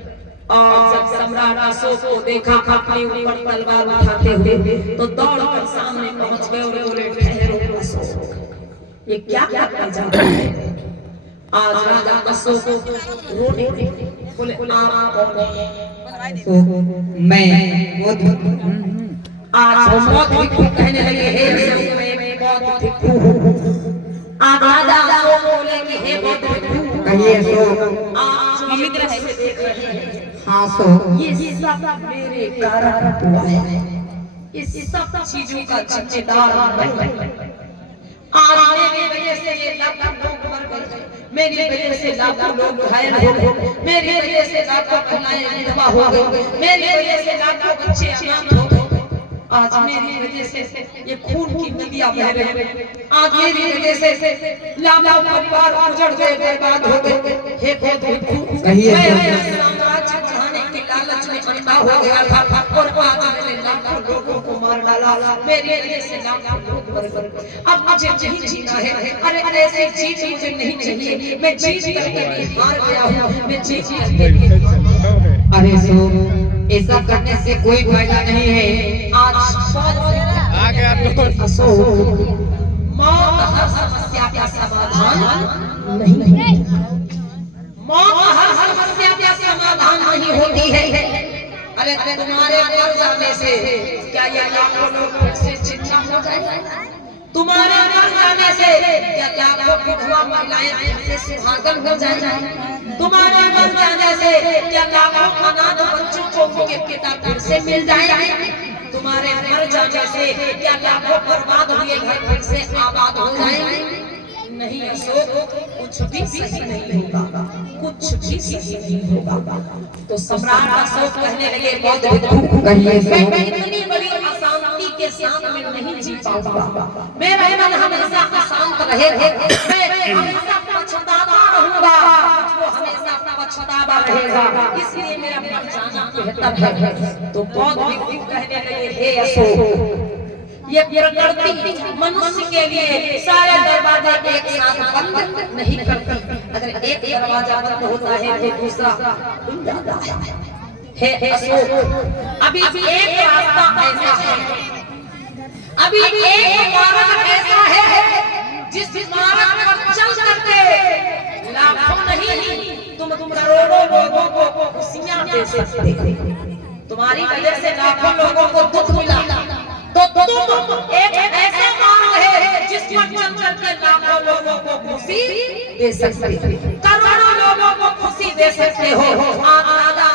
और जब सम्राट अशोक को देखा अपने ऊपर तलवार उठाते हुए, तो दौड़कर सामने पहुंच गए और बोले, ठहरो अशोक, ये क्या क्या कर जाता है? आज राजा अशोक रोने बोले, आप कौन हैं? मैं आज बौद्ध भिक्षु कहने लगे, हे अशोक मैं बौद्ध भिक्षु हूँ। आज राजा अशोक बोले कि हे बौद्ध भिक्षु, कहिए अशोक। आज मम्मी कैसे देख रहे हैं? हाँ अशोक, ये सब मेरे कारण हुआ है, इस सब चीजों का जिम्मेदार मैं। आज मेरी वजह से ये लाखों लोग मर गए, मेरी वजह से लाखों लोग घायल हो गए, मेरी वजह से लाखों महिलाएं विधवा हो गई, मेरी वजह से लाखों बच्चे अनाथ हो गए। आज मेरी वजह से ये खून की नदियां बह रही हैं, आज मेरी वजह से लाखों परिवार उजड़ गए, बर्बाद हो गए। हे बौद्ध भिक्षु, मैं साम्राज्य बढ़ाने के लालच में अंधा हो गया था और आज मैंने लाखों लोगों को मार डाला, मेरी वजह से लाखों लोग मर गए। अब मुझे नहीं जीना है। अरे ऐसे जीत मुझे नहीं चाहिए, मैं जीत करके भी हार गया हूँ, मैं जीत करके भी। अरे अशोक, ऐसा करने से कोई फायदा नहीं है। आज अशोक, मौत हर समस्या का समाधान नहीं है, मौत हर समस्या का समाधान नहीं होती है। अरे तुम्हारे मर जाने से क्या ये लाखों लोग फिर से चिंता हो जाए? तुम्हारे मर जाने से क्या लाखों विधवा महिलाएं फिर से सुहागन हो जाएंगी? तुम्हारे मर जाने से क्या लाखों अनाथ बच्चों को उनके पिता फिर से मिल जाएंगे? तुम्हारे मर जाने से क्या लाखों बर्बाद हुए घर फिर से आबाद हो जाएंगे? नहीं अशोक, कुछ भी सही नहीं होगा, कुछ भी सही नहीं होगा। तो सम्राट अशोक कहने लगे, बौद्ध भिक्षु, कहिए मैं इतनी बड़ी अशांति के के साथ में नहीं जी पाऊंगा। मेरा मन हमेशा अशांत रहे, मैं हमेशा पछतावा रहूंगा, वो हमेशा पछतावा रहेगा, इसलिए मेरा मन जाना बेहतर है। तो बौद्ध भिक्षु कहने लगे, हे अशोक, ये प्रकृति मनुष्य के लिए सारे दरवाजे एक साथ बंद नहीं करती। अगर एक दरवाजा बंद होता है तो दूसरा खुल जाता है। हे अशोक, अभी एक रास्ता ऐसा है, अभी एक मार्ग ऐसा है जिस मार्ग पर चल करके लाखों नहीं तुम करोड़ों लोगों को खुशियां दे सकते हो। तुम्हारी वजह से लाखों लोगों को दुख मिला, तो तुम एक ऐसा मार्ग है जिस पर चल करके लाखों लोगों को खुशी दे सकते हो, करोड़ों लोगों को खुशी दे सकते हो। राजा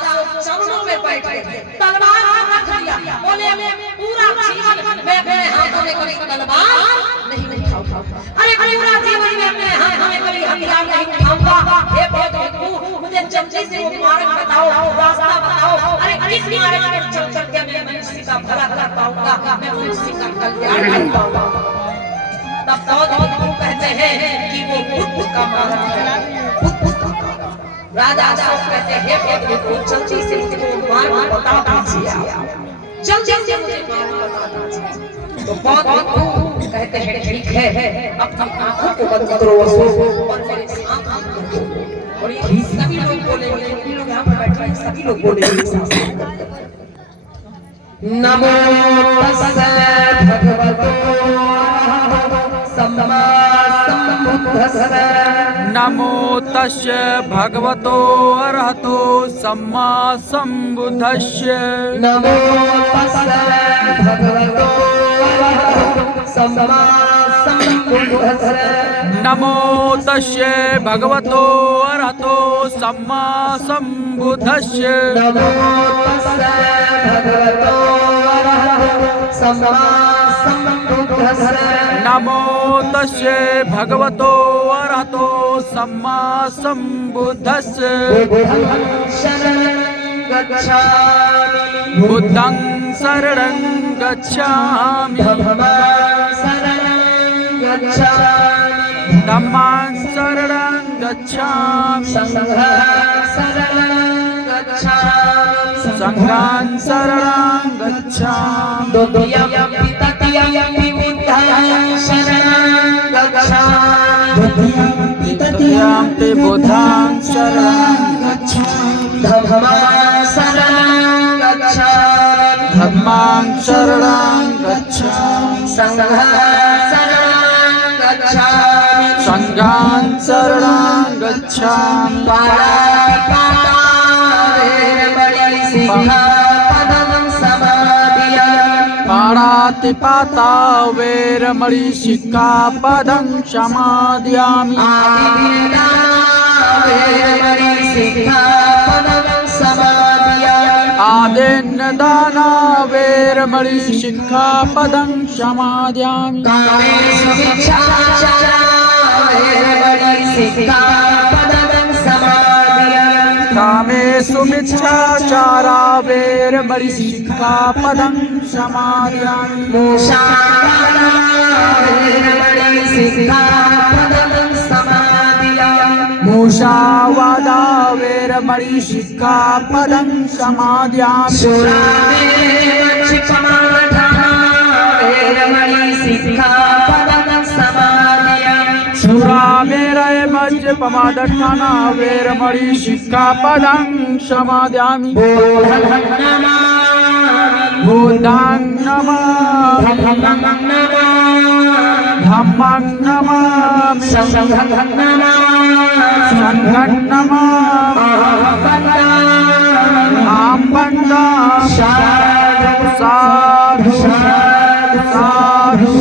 चरणों में बैठ गए, तलवार रख लिया, बोले पूरा जीवन मैं अपने हाथों में कभी तलवार नहीं उठाऊंगा, अरे पूरा जीवन में अपने हाथों में कभी हथियार नहीं उठाऊंगा। हे भगवान, मुझे जल्दी से वो मार्ग बताओ, रास्ता बताओ, अरे किस मार्ग पर चल करके मैं मनुष्य का भला कर पाऊंगा, मैं मनुष्य का कल्याण कर पाऊंगा। तब बौद्ध कहते हैं कि वो बुद्ध का मार्ग है, बुद्ध का मार्ग। राजा अशोक कहते हैं, हे भगवान, जल्दी से मुझे मार्ग बता दीजिए, जल्दी से मुझे मार्ग बता दीजिए। तो बौद्ध कहते हैं, ठीक है, अपनी आंखों को बंद करो अशोक और मेरे साथ और ये सभी लोग बोलेंगे, सभी लोग यहाँ पर बैठे हैं, सभी लोग बोलेंगे, नमो तस्सै भगवतो सम्मा सम्बुद्धस्सै। नमो तस्य भगवतो अरहतो सम्मा सम्बुद्धस्य। नमो तस्सै भगवतो अरहतो सम्मा सम्बुद्धस्सै। नमो तस्य भगवतो अरहतो सम्मा सम्बुद्धस्य। नमो तस्सै भगवतो अरहतो सम्मा सम्बुद्धस्सै। नमो तस्य भगवतो अरहतो सम्मा सम्बुद्धस्य। बुद्धं शरणं गच्छामि, धम्मं शरणं गच्छामि, संघं शरणं गच्छामि। द्वितीयं तृतीयं बुद्धं शरणं गच्छामि, तृतीयं ते बुद्धं शरणं गच्छामि, धम्मं शरणं गच्छामि, धम्मं शरणं गच्छामि, संघं शरणं गच्छामि, संघं शरणं गच्छामि। पाणातिपाता वेरमणि सिक्खापदं समादयामि। आदिन्नदाना वेरमणि सिक्खापदं समादयामि। कामेषु मिच्छाचारा वेरमणि सिक्खापदं समादयामि। मूषावादा वेरमणि सिक्खापदं समादयामि। सुरामेरय मज्जपमादठाना वेरमणि सिक्खापदं समादयामि। बुद्धं नमामि, धम्मं नमामि, संघं नमामि, अहं वन्दामि। साधु साधु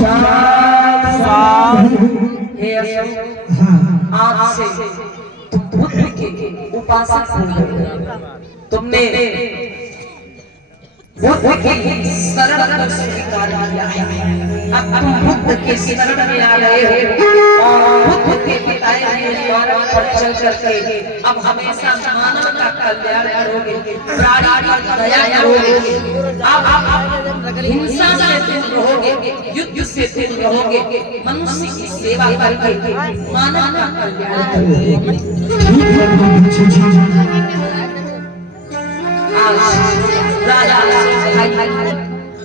साधु। हे अशोक, आज से तुम बुद्ध के उपासक हो गए। तुमने बुद्ध के शरण को स्वीकार किया है। अब तुम बुद्ध के शरण में आ गए हो और बुद्ध के बताए हुए मार्ग पर चल करके अब हमेशा मानव का कल्याण करोगे, प्राणी पर दया करोगे। अब हिंसा से दूर रहोगे, युद्ध से दूर रहोगे, मनुष्य की सेवा करके मानव का कल्याण करोगे। राजा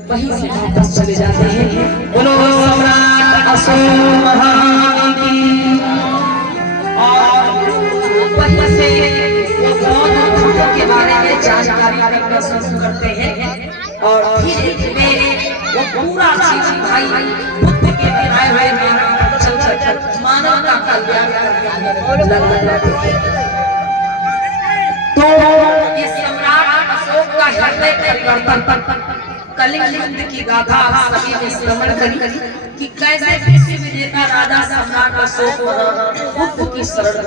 वहीं से वापस चले जाते हैं। बोलो सम्राट अशोक महाराज की। और वहीं से वो बौद्ध धर्म के बारे में जानकारी करना शुरू करते हैं और धीरे धीरे वो पूरा जीवन भाई बुद्ध के दिखाए हुए मार्ग पर चल कर मानव का कल्याण करने तो ये सम्राट अशोक का हृदय परिवर्तन कलिंग युद्ध की गाथा सभी ने श्रवण करी कि कैसे विश्व विजेता राजा सम्राट अशोक बुद्ध की शरण